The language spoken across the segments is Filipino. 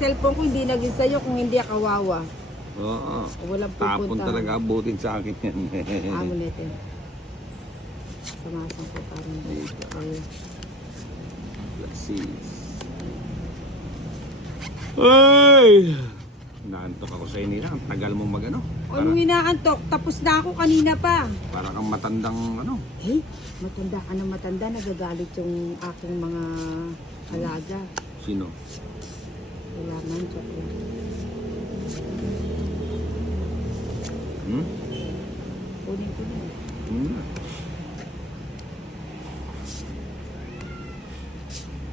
cellphone ko hindi naging sa'yo kung hindi kawawa. Oo. Walang Tapon pupunta. talaga abutin sa akin yan. Amulet eh. Samasang ko parang dito. Ay. Let's see. Ay! Naantok ako sa inila. Ang tagal mo magano. O nung inaantok, tapos na ako kanina pa. Para kang matandang ano. Hey, matanda ka na matanda. Nagagalit yung aking mga alaga. Sino? Kailangan siya po. Hmm? Kunin ko na. Hmm.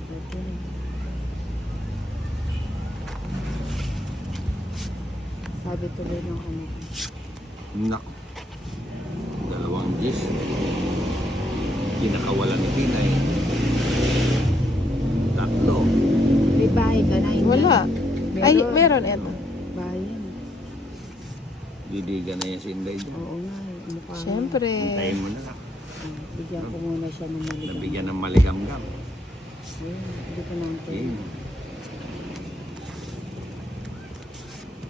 Okay. Sabi tuloy ng anak. Nak. 2 Gs. Kinakawalan ni Tinay. 3. May bahay ka na? Hindi? Wala. Ay, Meron. meron eto. Bahay yan. Didigan na yan si Inday dyan. Oo nga eh. Mukha nga. Siyempre. Hintayin mo na lang. Bigyan ko muna siya ng maligang. Nabigyan ng maligam-gam. Ayun, hindi ko nang Ayun.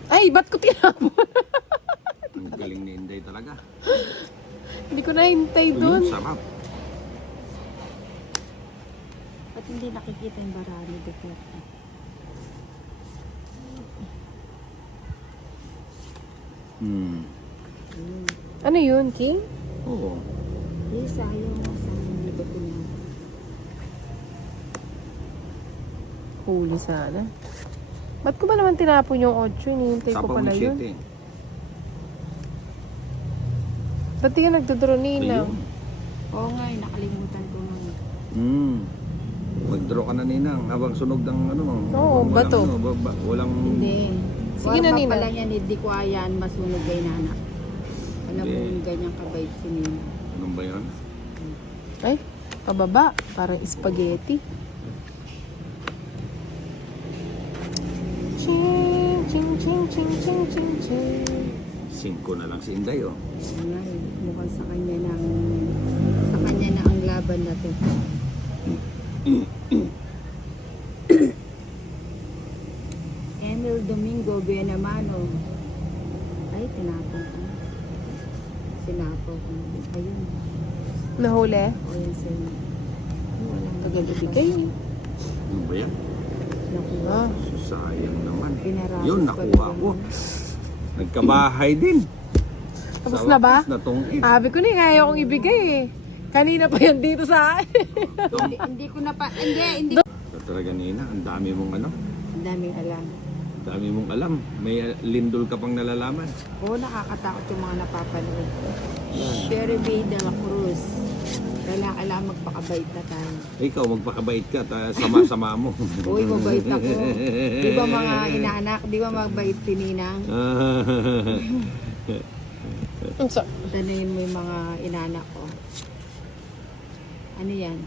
Ay, ba't ko tinapon? Ang galing ni Inday talaga. Hindi ko nahintay Ayun, doon. sarap. Ba't hindi nakikita yung barani dito? Hmm. Ayun. Ano yun, King? Oo. Eh, sayang. Hindi ko tinapon. Huli sana. Ba't ko ba naman tinapon yung 8? Hinihintay ko Sapaw pala ni yun. 7. Ba't di ka nagdodro, Nina? Ayun. Oo nga, eh, nakalimutan ko nga. Hmm. Mag-draw ka na, Ninang. Habang sunog ng ano. Oo, walang bato. Ano, walang... Hindi. Sige na, Warma Nina. pala yan, hindi ko ayan, masunog kay Nana. Alam mo Hindi. yung ganyang kabait si Nina. Anong ba yun? Ay, pababa. Parang spaghetti. Ching, ching, ching, ching, ching, ching, ching. 5 na lang si Inday, oh. Ayun nga eh, mukhang sa kanya na ang laban na to. Emil Domingo Benamano. Ay, tinapon ko. Sinapo ko. Ayun. Nahuli? O yan sa'yo. Walang Tagal ibigay. Ano ba yan? nakuha. Ah, So, sayang naman. Pinarasos Yun, pa nakuha rin ko. yun. Nagkabahay din. tapos Sa na ba? wakas, natungkit. Sabi ko na, ayaw kong ibigay eh. Kanina pa yan dito sa akin. Hindi ko na pa, hindi. Ito talaga, Nina. Ang dami mong ano. Ang daming alam. Ang dami mong alam. May lindol ka pang nalalaman. Oo, nakakatakot yung mga napapanood. Sherry B. de la Cruz. Kailangan magpakabait na tayo. Ikaw, magpakabait ka. Sama-sama mo. Uy, mabait ako. Di ba mga inaanak? Di ba mabait si Ninang? So, Tanuin mo yung mga inaanak ko. Ano yan?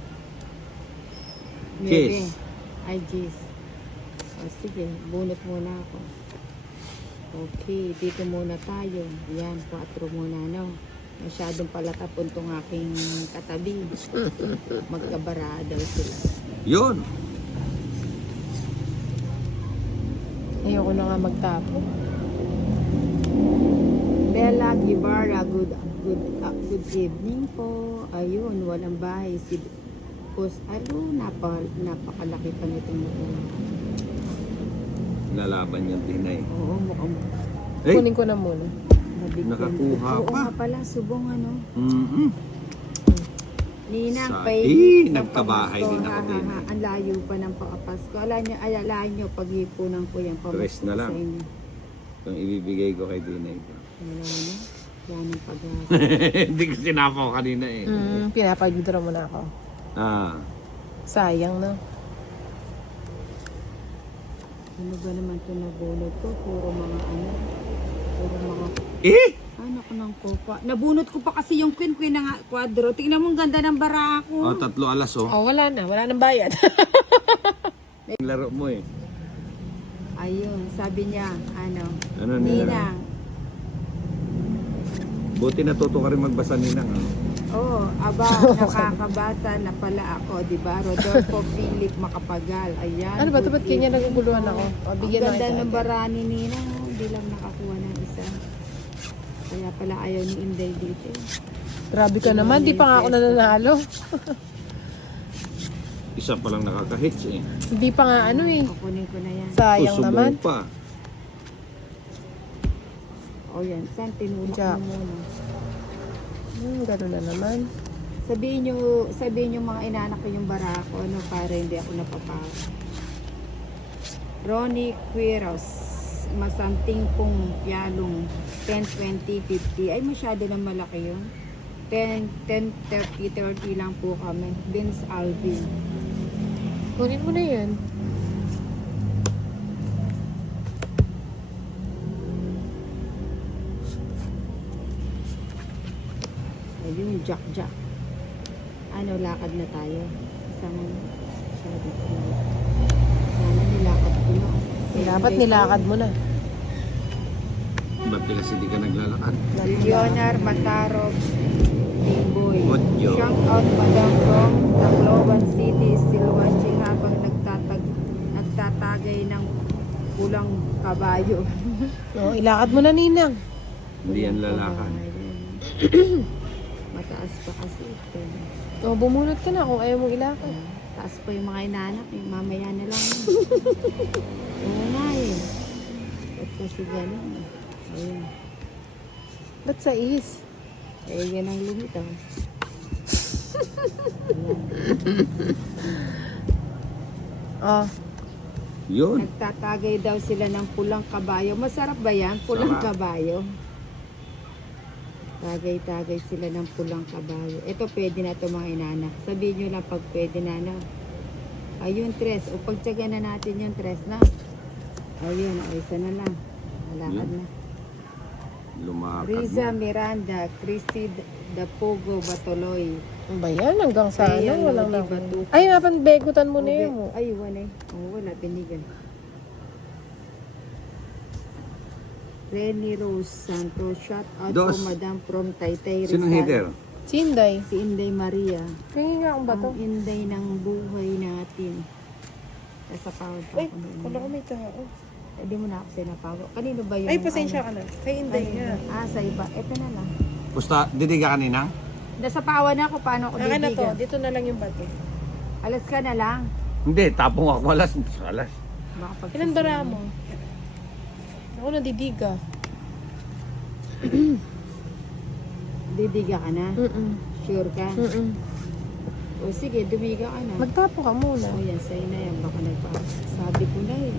Kiss. Ay, Kiss. O, sige, bunot muna ako. Okay, dito muna tayo. Yan, 4 muna, no? Masyadong palatapon tong aking katabi. Magkabara daw sila. Yun. ayoko na nga magtapo. Bella Guevara, good evening po. Ayun, walang bahay. Si napakalaki pa nitong mukhang. Lalaban yung Tinay. Oo, mukhang Eh, Kunin ko na muna. nabigyan. Nakakuha Oo pa. nga pala, subong ano. mm Ninang, Sa- pay. nagkabahay din ako din. Ang layo pa ng pakapasko. Alain nyo, pag-ipunan ko yan. Tres pamasko na lang. sa inyo. Itong ibibigay ko kay Tinay. Wala na. Yan ang pag-asa. Hindi ko sinapaw kanina eh. Pinapag-draw mo na ako. Ah. Sayang na. Ano ba naman ito nabunod ko? Puro mga ano. Puro mga Eh! ano ko ng kopa. Nabunot ko pa kasi yung queen na nga kwadro. Tingnan mo ang ganda ng bara ko. Oh, 3 alas oh. Oh, wala na. Wala nang bayad. Yung laro mo eh. Ayun, sabi niya, ano, Ano nila? Ninang, Buti natuto ka rin magbasa, Ninang. Ano? Oh, aba, nakakabasa na pala ako, di ba? Rodolfo Philip Macapagal. Ayan. Ano ba ito? good Ba't kanya evening naguguluhan po. ako? O, Ang bigyan na ganda kita. ng barani nila. Hindi lang nakakuha ng isa. Kaya pala ayaw ni Inday dito. Grabe ka naman, di pa nga ako nananalo. Isa pa lang nakaka-hits eh. Hindi pa nga ano eh. Kukunin ko na yan. Sayang Subong naman. pa. O yan, saan tinulak Jack. mo muna? Gano'n na naman. Sabihin nyo mga inanak ko yung barako, no, para hindi ako napapaw. Ronnie Quiros, Masanting Pong Pialong, 10, 20, 50. Ay, masyado na malaki yun. 10, 30 lang po kami. Vince Alvin. Kunin mo na yan. Ayun, Jack. Ano, lakad na tayo. Sama mo. Masyado ko na. Sana nilakad ko na. Dapat nilakad mo na. Ba't kasi di ka naglalakad? Leonard Matarog, Bimboy. Bodyo. Shout out Madam from Tacloban City, still watching habang nagtatagay ng pulang kabayo. O, ilakad mo na, Ninang. Hindi yan lalakad. Mataas pa kasi ito. O, bumunot ka na kung ayaw mong ilakad. Taas pa yung mga inanak, mamaya na lang. Oo nga eh. Ba't kasi ganun? Ayun. Ba't sa is? Eh, yan ang lumitaw. Oh, Yun. Nagtatagay daw sila ng pulang kabayo. Masarap ba yan? Pulang Sarap. kabayo. Tagay-tagay sila ng pulang kabayo. Ito pwede na ito mga inanak. Sabihin nyo lang pag pwede na na. Ayun, tres. O pagtsaga na natin yung tres na. Ayun, o isa na lang. Malakad na. Lumakad Riza mo. Miranda, Christy Dapogo Batoloy. ano ba yan? Hanggang sa Kaya ano? Walang Lodi na. Batuco. Ay, napanbegutan mo na yun mo. Ay, wala eh. Oh, wala, binigan. Renny Rose Santos, shout out Dos. po Madam from Taytay Rizal. Sinong hitter? Si Inday. Si Inday Maria. Kaya nga akong bato. Ang inday ng buhay natin. Nasa power pa Ay, ako na wala ko may tao. Hindi mo na ako sinapawa. Kanino ba yung... Ay, pasensya ka na. Kay Inday Ay, nga. sa iba. Ito na lang. Pusta, didiga kanina? Nasa pawa na ako. Paano ako Akin na to. didigan? Dito na lang yung bato. Alas ka na lang. Hindi, tapong ako alas. Alas. Baka pag- Ilan bara mo? Ako nadidiga. Didiga ka na? Sure ka? O sige, dumiga ka na. Magtapo ka muna. O yan, sa'yo na yan. Baka sabi ko na eh.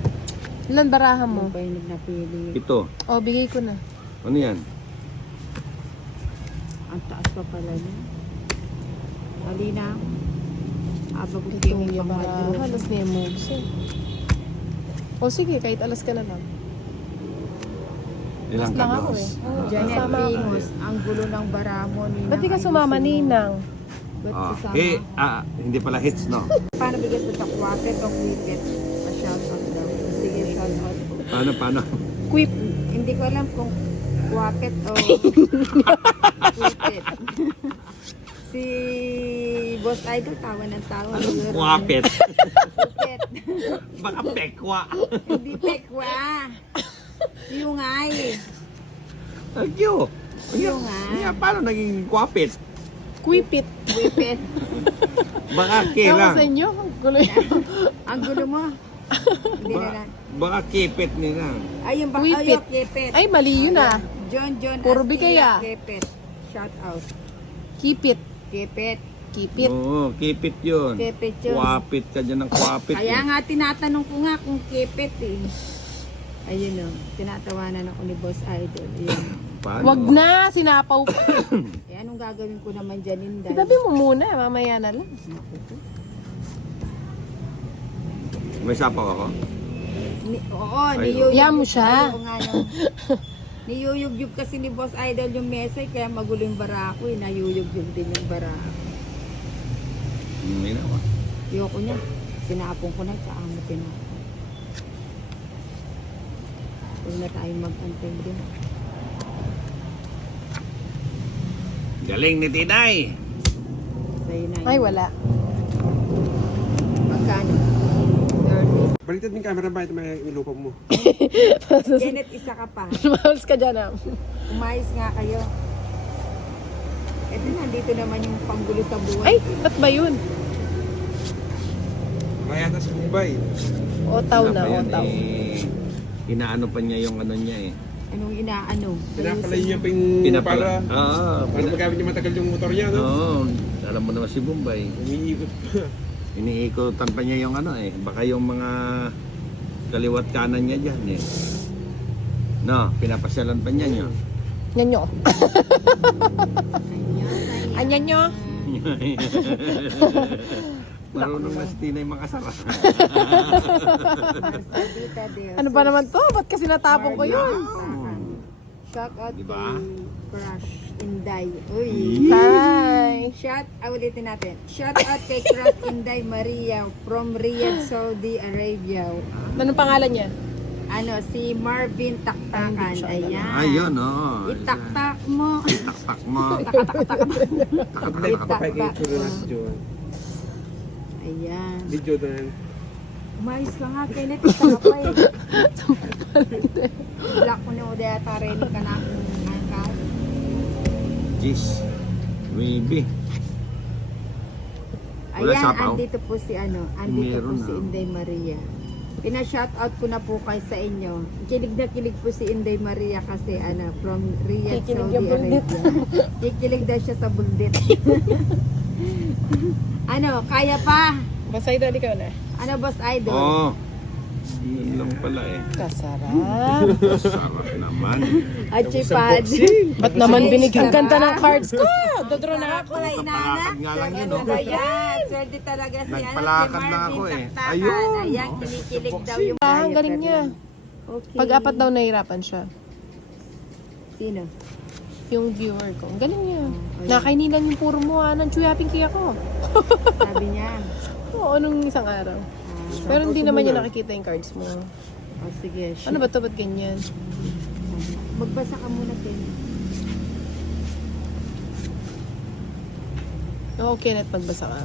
Ilan barahan mo? Ano pa yung napili? Ito. O, bigay ko na. Ano yan? Ang taas pa pala niya. Halina. Abag ko Ito yung yung pang barahan. maduro. Alas na yung moves eh. O sige, kahit alas ka na lang. Ilang Lang ako kados? eh. Oo, Janet kasama ako. Pingos, ang gulo ng baramo ni Ba't di ka sumama, Ninang? Ba't Ah, sasama? hindi pala hits, no? Paano bigas na takwapet o kwipet? Pa-shout out daw. Sige, shout out po. Paano? Quip. Hindi ko alam kung kwapet o kwipet. Si Boss Idol, tawa ng tawa. Anong kwapet? Kwipet. Baka pekwa. Hindi pekwa. Yungay. Agyo. Yung nga. Paano naging kwapit? Quipit. Kwipet. Baka Ewan kira. ko sa inyo. Gulo yun. Ang gulo mo. Hindi na lang. Baka kipit nila. Ay, yung Kwipit. yung kepet. Ay, mali yun ah. John Puro Astilla, bigaya. Kepet. Shout out. Keep it. Kepet. Keep it. Oo, kipit yun. Kepet yun. Kwapit ka dyan ng kwapit. Kaya eh. nga tinatanong ko nga kung kepet eh. Ayun o. Tinatawanan ako ni Boss Idol. Ayun. Paano? Wag na, sinapaw pa. Eh, anong gagawin ko naman dyan, Inday? Itabi mo muna, mamaya na lang. May sapaw ako? Oo, Ay, niyuyugyug. Yan mo siya. Ayaw nga nung- niyuyugyug kasi ni Boss Idol yung mesay, kaya magulo yung bara ko eh. Nayuyugyug din yung bara ko. May nawa. Ayoko niya. Sinapong ko na, tsaka mo tinapon. Huwag na tayo mag-antay din. Galing ni Tinay. Sa'yo na. Ay, wala. Magkano? 30. Baliktad yung camera ba? Ito may ilupaw mo. Janet, isa ka pa. Mahalas ka dyan, ah. Umayos nga kayo. Ito nandito naman yung panggulo sa buhay. Ay, ba't ba yun? Kaya yata sa Mumbai. Otaw Wala na, pa yan, otaw. inaano pa niya yung ano niya eh. Anong inaano? Pinapalay niya pa yung Pinapala. para magamit niya matagal yung motor niya, no? Oo, alam mo naman si Bombay. Umiikot pa. Iniikutan pa niya yung ano eh. Baka yung mga kaliwat kanan niya dyan eh. No, pinapasyalan pa niya niyo. Yan nyo. Anyan nyo. Marunong na si Tinay makasara. Marcelita Del. Ano ba naman to? Ba't kasi natapon ko yun? Shout out Diba? kay Crush Inday. Uy. Hi! Ulitin natin. Shout out kay Crush Inday Maria from Riyadh, Saudi Arabia. Anong pangalan niya? Ano, si Marvin Taktakan. Ayan. Ayun, oh. Itaktak mo. Taktak mo. Live pa kay Churo na si Joan. Ayan. Video doon. Umayos ka nga, Kenneth. Isa ka pa eh. Black mo na o daya tareni ka na akong account. Jeez. Maybe. Wala Ayan, sapaw? andito po si ano, andito Meron po si na. Inday Maria. Pina-shoutout ko na po kayo sa inyo. Kilig na kilig po si Inday Maria kasi ano, from Riyadh, Kikilig Saudi yung buldit. Arabia. Kikilig daw siya sa buldit. Ano, kaya pa? Basay dali ka na. Ano, Boss Idol? Oh. Yun lang pala eh. Kasarap. Sarap naman. Achipad. Ba't naman ang ganda ng cards ko? Dodro na ako. Wala Kapalakad nga lang yun, oh. Ayan, swerte talaga si ano, si Nagpalakad lang Marvin ako eh. Taktakan. Ayun, Ayan, oh. kinikilig daw yung Ah, ang galing niya. Okay. Pag-apat daw nahirapan siya. Sino? Yung viewer ko. Ang galing niya. ayun. Nakainilan yung puro mo ng chuyaping kaya ko. Sabi niya. Oo, nung isang araw. Pero hindi naman niya nakikita yung cards mo. Oh, sige. Ano ba to? Ba't ganyan? Magbasa ka muna, Tin. Oo, Kenneth, magbasa ka.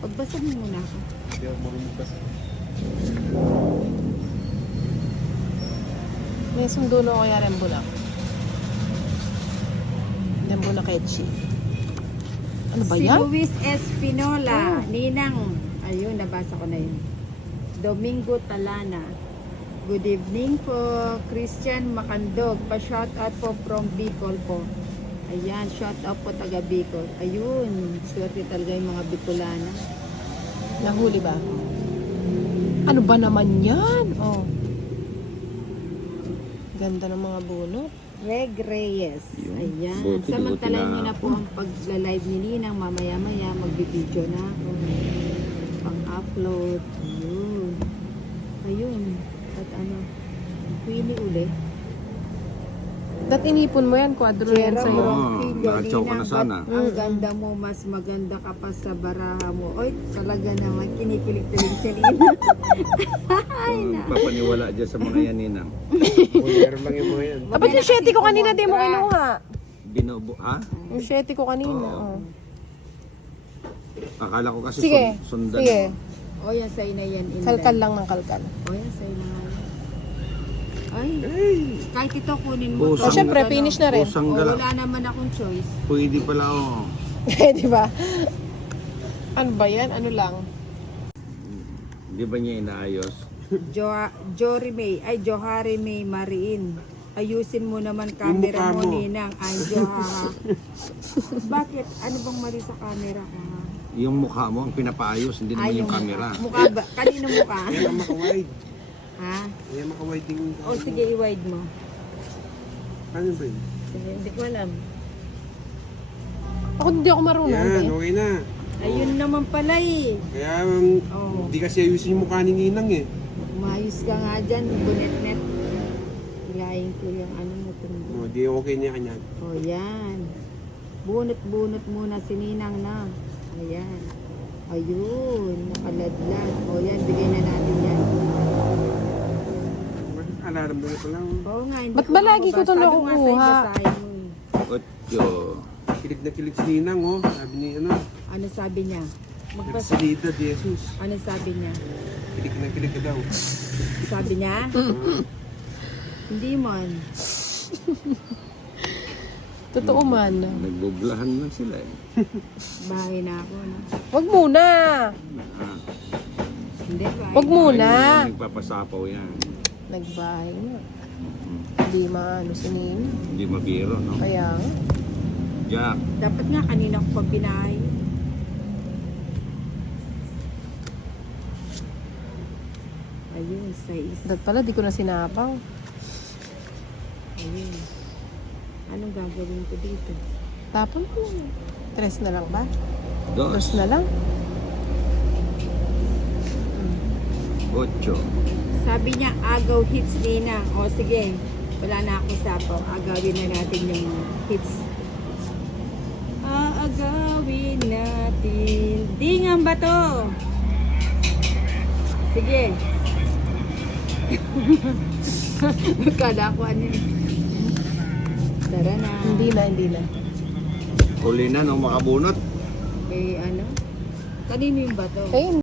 Magbasa mo muna ako. Hindi ako marunong basta. May sundo na ako kaya Rembulak. Rembulak Etchi. Ano ba Si yan? Luis Espinola. Ninang. Ayun, nabasa ko na yun. Domingo Talana. Good evening po. Christian Macandog. Pa-shout out po from Bicol po. Ayan, shout out po taga Bicol. Ayun, swerte talaga yung mga Bicolana. Nahuli ba? Ano ba naman yan? Oh. Ganda ng mga bunot. Reg Reyes. Yun. Ayan. Buti-buti Samantalan na nyo na po ang pag-live ni Ninang. Mamaya-maya magbibideo na ako. Pang-upload. Ayun. Ayun. At ano? Pili uli. Dat inipon mo yan, kwadro yan Jerome sa'yo. Ronquillo. nakachaw ka na Ninang, sana. ba't ang ganda mo, mas maganda ka pa sa baraha mo. Oy, talaga naman. Kinikilig-tilig si Ninang. Papaniwala dyan sa mga yan, Ninang. Meron lang yung mga yan. Dapat yung sheti ko kanina, di mo kinuha. Binubo, ha? Yung sheti ko kanina. Oo. Oh. Akala ko kasi Sige, sundan. sige. O, yan sa'yo na yan. Inday. Kalkal lang ng kalkal. O, yan sa'yo na nga yan. Ay, kahit ito kunin mo. Pusang- O, syempre, finish na rin. Pusang O, gala. wala naman akong choice. Pwede pala, oh. Di ba? Ano ba yan? Ano lang? Di ba niya inaayos? Jory May, ay Johari May Mariin. Ayusin mo naman camera mukha mo, mo. Ninang. Ay, Johaha. Bakit? Ano bang mali sa camera ka? Ha? Yung mukha mo ang pinapaayos, hindi naman yung camera. Mukha ba? Kanino mukha? Kaya maka-wide. Ha? Kaya maka-wide yung... O sige, i-wide mo. Ano ba yun? Sige, hindi ko alam. Ako hindi ako marunong. Yan, eh. okay na. Ayun naman pala eh. Kaya Oh. hindi kasi ayusin yung mukha ni Ninang eh. Umayos ka nga dyan, bunet-net. Hilahin ko yung ano mo. Oh, di okay niya kanya. O yan. Bunot-bunot muna si Ninang na. Ayan. Ayun, nakaladlad. O yan, bigay na natin yan. Alarm na pa lang. Oo nga, hindi Ba't ba lagi ko ito mababasa. nakukuha? Sabi nga sa'yo, basahin mo eh. Otyo. Kilig na kilig si Ninang oh. Sabi ni ano. Ano sabi niya? Magbasa. Nagsalita di Jesus. Ano sabi niya? Pilik na pilik ka daw. Sabi niya? Hindi man. Totoo man. Nagbublahan na sila eh. Bahay na ako. No? Wag muna. Ah, Hindi ba? Wag muna. ay, nagpapasapaw yan. Nagbahay na. Hindi maano si Nini. Hindi mabiro, no? Kaya nga. Jack, Dapat nga kanina ko pag binahay. Ayun, 6. Dapat pala di ko na sinapang. Ayun. Anong gagawin ko dito? Tapon ko lang. 3 na lang ba? dos, 2 na lang. ocho. Sabi niya, agaw hits Nina. O sige, wala na akong sapaw. Agawin na natin yung hits. Aagawin natin. Dingang bato! Sige. Kada ko ano eh. Tara na. Hindi na, hindi na. Huli na, no? Makabunot. Eh ano? Kanino yung bato? Eh,